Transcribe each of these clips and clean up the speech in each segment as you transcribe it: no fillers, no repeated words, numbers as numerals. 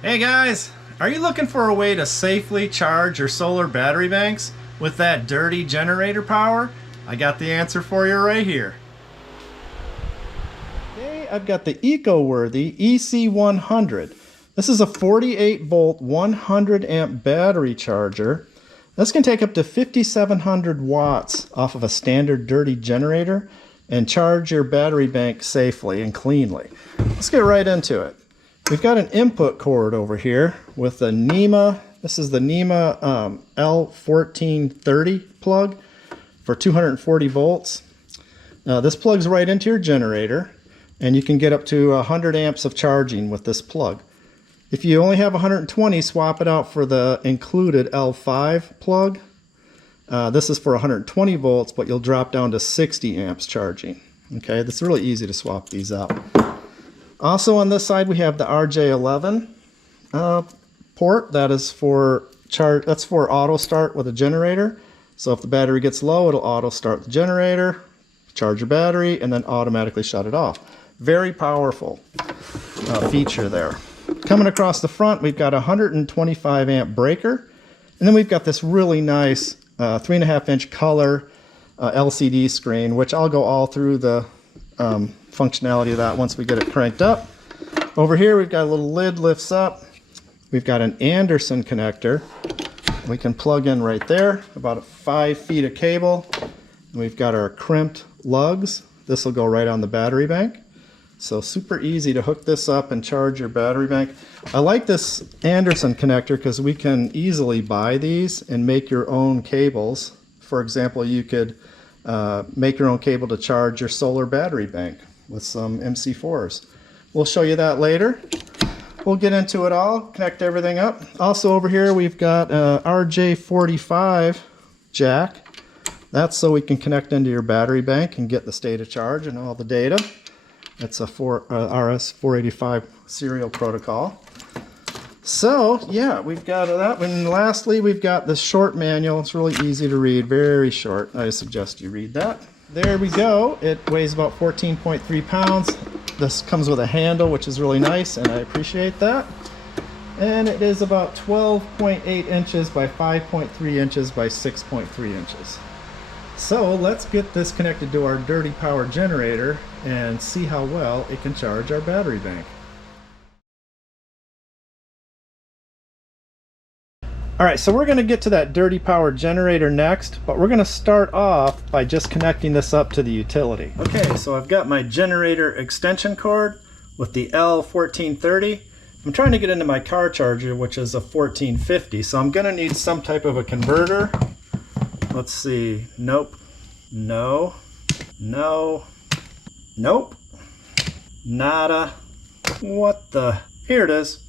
Hey guys, are you looking for a way to safely charge your solar battery banks with that dirty generator power? I got the answer for you right here. Today I've got the EcoWorthy EC100. This is a 48 volt 100 amp battery charger. This can take up to 5,700 watts off of a standard dirty generator and charge your battery bank safely and cleanly. Let's get right into it. We've got an input cord over here with the NEMA. This is the NEMA L1430 plug for 240 volts. This plugs right into your generator, and you can get up to 100 amps of charging with this plug. If you only have 120, swap it out for the included L5 plug. This is for 120 volts, but you'll drop down to 60 amps charging. Okay, that's really easy to swap these out. Also on this side we have the RJ11 port. That is for that's for auto start with a generator. So if the battery gets low, it'll auto start the generator, charge your battery, and then automatically shut it off. Very powerful feature there. Coming across the front, we've got a 125 amp breaker, and then we've got this really nice 3.5 inch color LCD screen, which I'll go all through the functionality of that once we get it cranked up. Over here we've got a little lid lifts up. We've got an Anderson connector we can plug in right there, about 5 feet of cable. We've got our crimped lugs. This will go right on the battery bank. So super easy to hook this up and charge your battery bank. I like this Anderson connector because we can easily buy these and make your own cables. For example, you could make your own cable to charge your solar battery bank with some MC4s. We'll show you that later. We'll get into it all, connect everything up. Also over here we've got a RJ45 jack. That's so we can connect into your battery bank and get the state of charge and all the data. It's a RS485 serial protocol. So yeah, we've got that. And lastly, we've got this short manual. It's really easy to read, very short. I suggest you read that. There we go. It weighs about 14.3 pounds. This comes with a handle, which is really nice, and I appreciate that. And it is about 12.8 inches by 5.3 inches by 6.3 inches. So let's get this connected to our dirty power generator and see how well it can charge our battery bank. Alright, so we're going to get to that dirty power generator next, but we're going to start off by just connecting this up to the utility. Okay, so I've got my generator extension cord with the L1430. I'm trying to get into my car charger, which is a 1450, so I'm going to need some type of a converter. Let's see. Nope. No. No. Nope. Nada. What the? Here it is.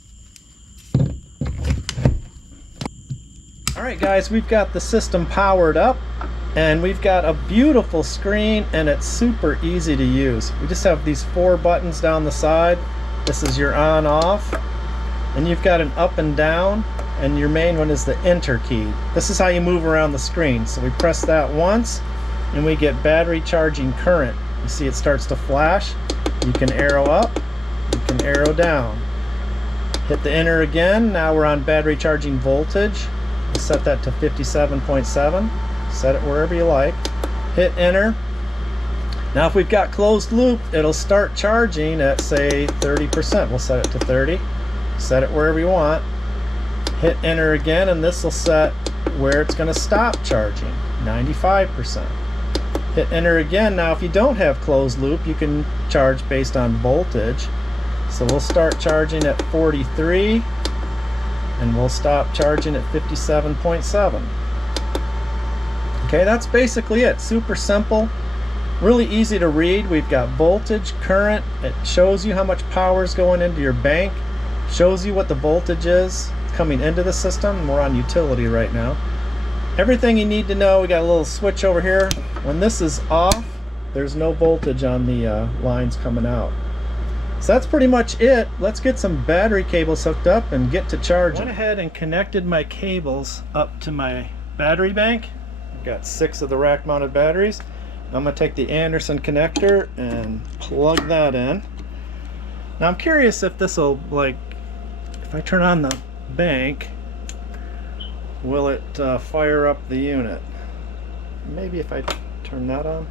Alright guys, we've got the system powered up and we've got a beautiful screen and it's super easy to use. We just have these 4 buttons down the side. This is your on off, and you've got an up and down, and your main one is the enter key. This is how you move around the screen. So we press that once and we get battery charging current. You see it starts to flash. You can arrow up, you can arrow down. Hit the enter again. Now we're on battery charging voltage. Set that to 57.7. Set it wherever you like. Hit enter. Now if we've got closed loop, it'll start charging at say 30%. We'll set it to 30. Set it wherever you want. Hit enter again, and this will set where it's going to stop charging, 95%. Hit enter again. Now if you don't have closed loop, you can charge based on voltage. So we'll start charging at 43 and we'll stop charging at 57.7. Okay, that's basically it. Super simple, really easy to read. We've got voltage, current. It shows you how much power is going into your bank, shows you what the voltage is coming into the system. We're on utility right now. Everything you need to know. We got a little switch over here. When this is off, there's no voltage on the lines coming out. So that's pretty much it. Let's get some battery cables hooked up and get to charging. I went ahead and connected my cables up to my battery bank. I've got 6 of the rack mounted batteries. I'm going to take the Anderson connector and plug that in. Now I'm curious if this will if I turn on the bank, will it fire up the unit? Maybe if I turn that on.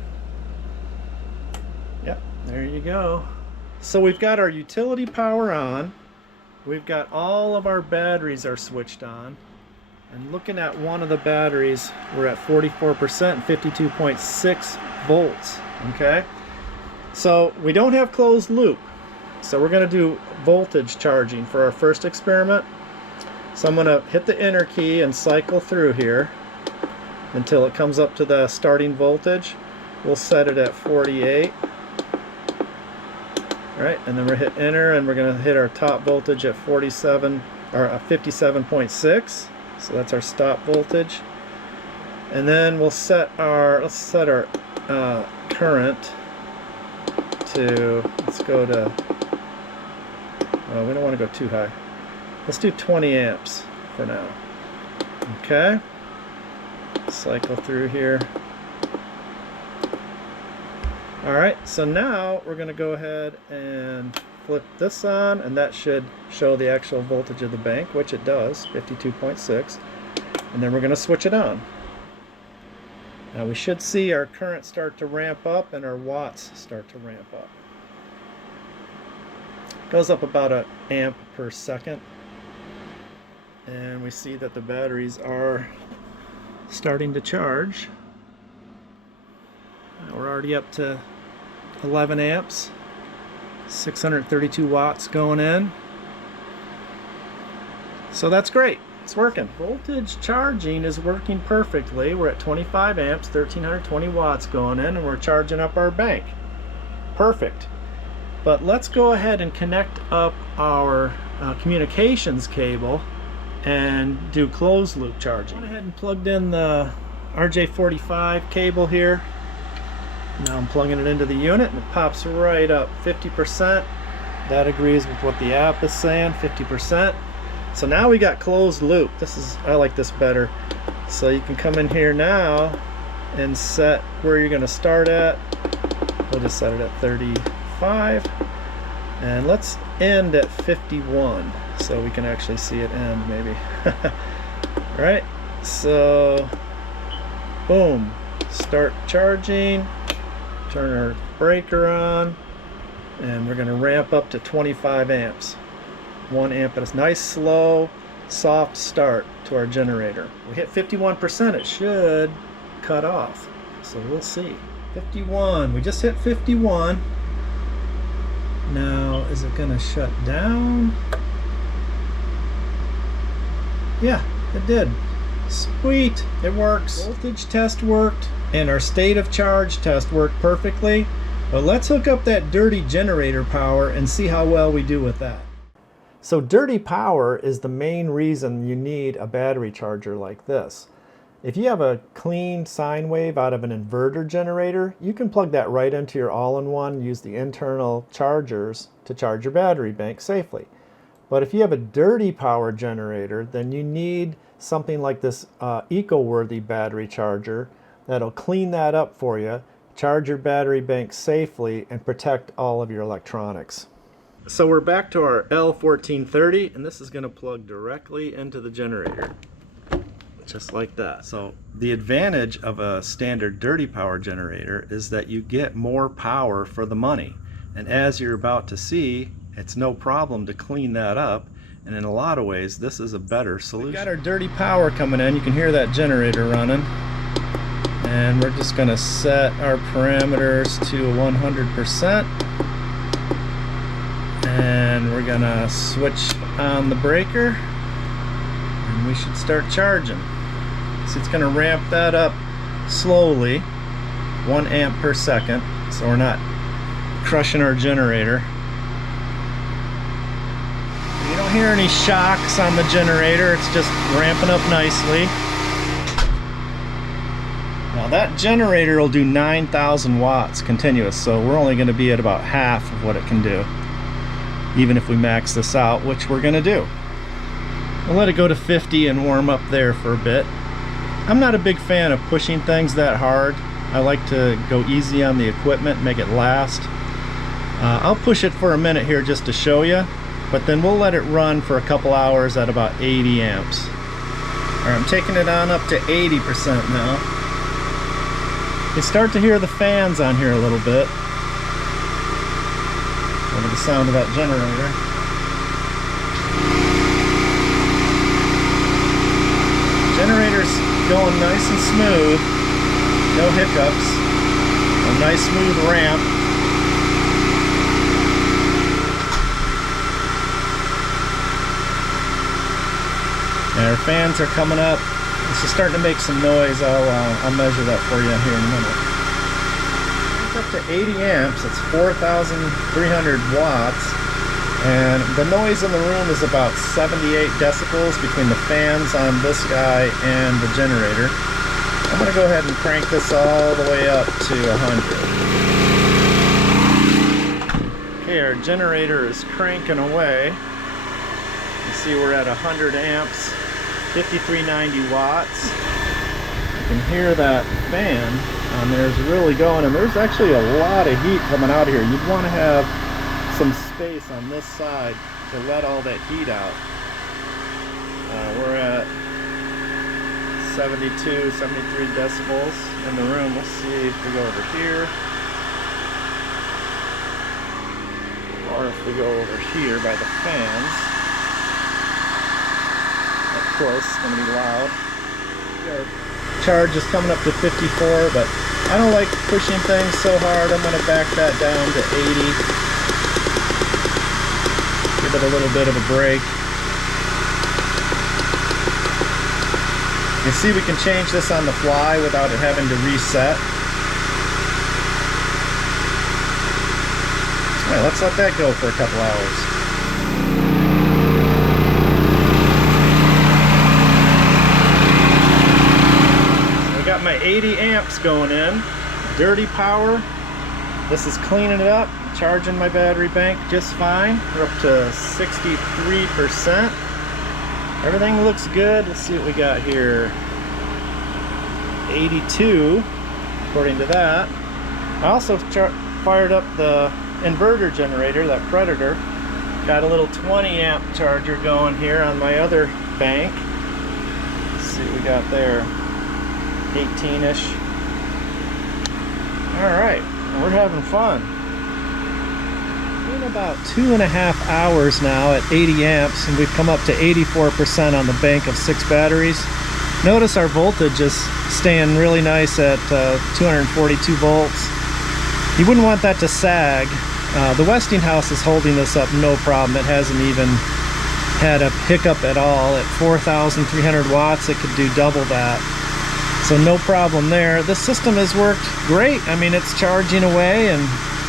Yep, there you go. So we've got our utility power on. We've got all of our batteries are switched on. And looking at one of the batteries, we're at 44% and 52.6 volts. Okay, so we don't have closed loop. So we're going to do voltage charging for our first experiment. So I'm going to hit the enter key and cycle through here until it comes up to the starting voltage. We'll set it at 48. Right, and then we'll hit enter, and we're going to hit our top voltage at 47 or 57.6. So that's our stop voltage. And then we'll set our current to, let's go to, well, we don't want to go too high. Let's do 20 amps for now. Okay. Cycle through here. Alright, so now we're going to go ahead and flip this on, and that should show the actual voltage of the bank, which it does, 52.6. And then we're going to switch it on. Now we should see our current start to ramp up and our watts start to ramp up. Goes up about an amp per second. And we see that the batteries are starting to charge. We're already up to 11 amps, 632 watts going in. So that's great. It's working. Voltage charging is working perfectly. We're at 25 amps, 1320 watts going in, and we're charging up our bank. Perfect. But let's go ahead and connect up our communications cable and do closed loop charging. I went ahead and plugged in the RJ45 cable here. Now I'm plugging it into the unit, and it pops right up 50%. That agrees with what the app is saying, 50%. So now we got closed loop. I like this better. So you can come in here now and set where you're going to start at. We'll just set it at 35. And let's end at 51 so we can actually see it end maybe. Right, so boom, start charging. Turn our breaker on, and we're going to ramp up to 25 amps. 1 amp at a nice slow soft start to our generator. We hit 51%, it should cut off, so we'll see. 51, we just hit 51. Now is it going to shut down? Yeah, it did. Sweet, it works. Voltage test worked and our state of charge test worked perfectly. But let's hook up that dirty generator power and see how well we do with that. So dirty power is the main reason you need a battery charger like this. If you have a clean sine wave out of an inverter generator, you can plug that right into your all-in-one, use the internal chargers to charge your battery bank safely. But if you have a dirty power generator, then you need something like this EcoWorthy battery charger that'll clean that up for you, charge your battery bank safely, and protect all of your electronics. So we're back to our L1430, and this is going to plug directly into the generator, just like that. So the advantage of a standard dirty power generator is that you get more power for the money. And as you're about to see, it's no problem to clean that up. And in a lot of ways, this is a better solution. We've got our dirty power coming in. You can hear that generator running. And we're just going to set our parameters to 100%. And we're going to switch on the breaker. And we should start charging. So it's going to ramp that up slowly, 1 amp per second. So we're not crushing our generator. You don't hear any shocks on the generator. It's just ramping up nicely. Now that generator will do 9,000 watts continuous, so we're only going to be at about half of what it can do, even if we max this out, which we're going to do. We'll let it go to 50 and warm up there for a bit. I'm not a big fan of pushing things that hard. I like to go easy on the equipment, make it last. I'll push it for a minute here just to show you, but then we'll let it run for a couple hours at about 80 amps. All right, I'm taking it on up to 80% now. You start to hear the fans on here a little bit over the sound of that generator. Generator's going nice and smooth, no hiccups, a nice smooth ramp. And our fans are coming up. It's just starting to make some noise. I'll measure that for you here in a minute. It's up to 80 amps. It's 4,300 watts. And the noise in the room is about 78 decibels between the fans on this guy and the generator. I'm going to go ahead and crank this all the way up to 100. Okay, our generator is cranking away. You see we're at 100 amps, 5390 watts. You can hear that fan on there is really going, and there's actually a lot of heat coming out of here. You'd want to have some space on this side to let all that heat out. We're at 72, 73 decibels in the room. Let's see if we go over here, or if we go over here by the fans. Up close, it's going to be loud. Our charge is coming up to 54, but I don't like pushing things so hard. I'm going to back that down to 80. Give it a little bit of a break. You see we can change this on the fly without it having to reset. All right, let's let that go for a couple hours. So I got my 80 amps going in. Dirty power. This is cleaning it up, charging my battery bank just fine. We're up to 63%. Everything looks good. Let's see what we got here. 82, according to that. I also fired up the inverter generator, that Predator. Got a little 20 amp charger going here on my other bank. Let's see what we got there. 18-ish. All right, we're having fun. In about 2.5 hours now at 80 amps, and we've come up to 84% on the bank of 6 batteries. Notice our voltage is staying really nice at 242 volts. You wouldn't want that to sag. The Westinghouse is holding this up no problem. It hasn't even had a hiccup at all. At 4,300 watts, it could do double that. So no problem there. This system has worked great. I mean, it's charging away and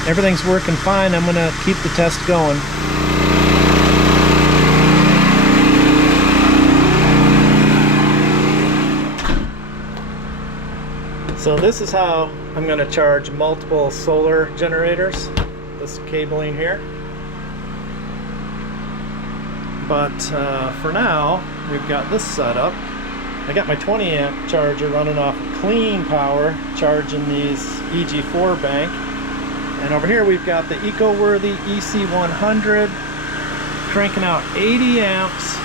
everything's working fine. I'm gonna keep the test going. So this is how I'm gonna charge multiple solar generators. This cabling here. But for now, we've got this set up. I got my 20 amp charger running off clean power, charging these EG4 bank. And over here we've got the EcoWorthy EC100 cranking out 80 amps.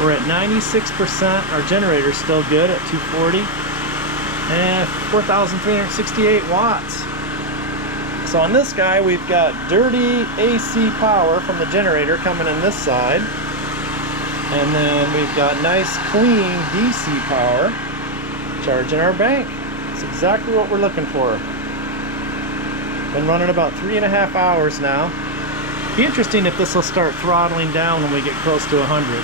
We're at 96%. Our generator's still good at 240 and 4,368 watts. So on this guy we've got dirty AC power from the generator coming in this side, and then we've got nice clean DC power charging our bank. It's exactly what we're looking for. Been running about 3.5 hours now. Be interesting if this will start throttling down when we get close to 100.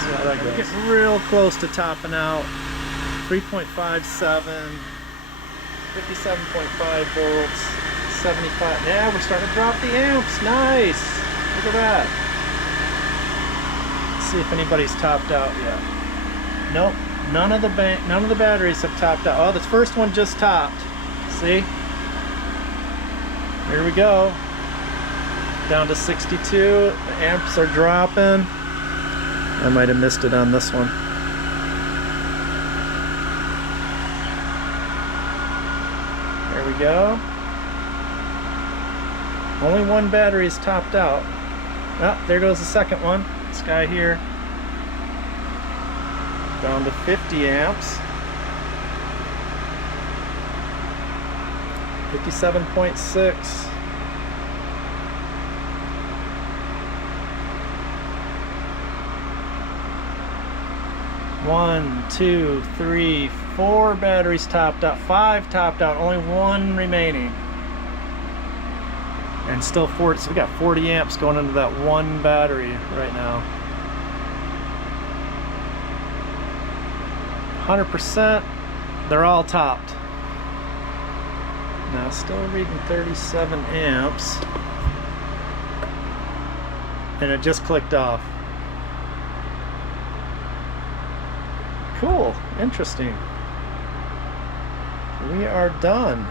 See how that goes. We're getting real close to topping out. 3.57, 57.5 volts, 75. Yeah, we're starting to drop the amps. Nice. Look at that. Let's see if anybody's topped out yet. Nope. None of the batteries have topped out. Oh, the first one just topped. See? Here we go. Down to 62. The amps are dropping. I might have missed it on this one. There we go. Only one battery is topped out. Ah, there goes the second one. This guy here. Down to 50 amps. 57.6. One, two, three, 4 batteries topped out, 5 topped out, only 1 remaining. And still 40, so we got 40 amps going into that 1 battery right now. 100%, they're all topped. Now still reading 37 amps. And it just clicked off. Cool, interesting. We are done.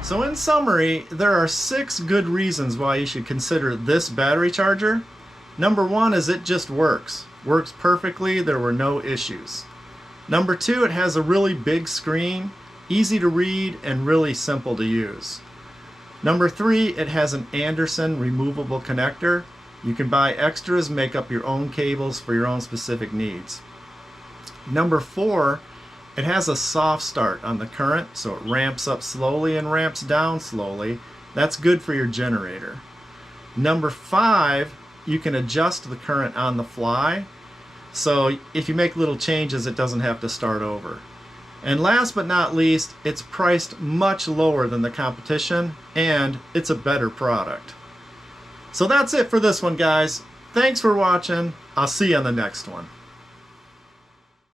So in summary, there are 6 good reasons why you should consider this battery charger. Number 1 is it just works. Works perfectly, there were no issues. Number 2, it has a really big screen, easy to read and really simple to use. Number 3, it has an Anderson removable connector. You can buy extras, make up your own cables for your own specific needs. Number 4, it has a soft start on the current, so it ramps up slowly and ramps down slowly. That's good for your generator. Number 5, you can adjust the current on the fly, so if you make little changes, it doesn't have to start over. And last but not least, it's priced much lower than the competition, and it's a better product. So that's it for this one, guys. Thanks for watching. I'll see you on the next one.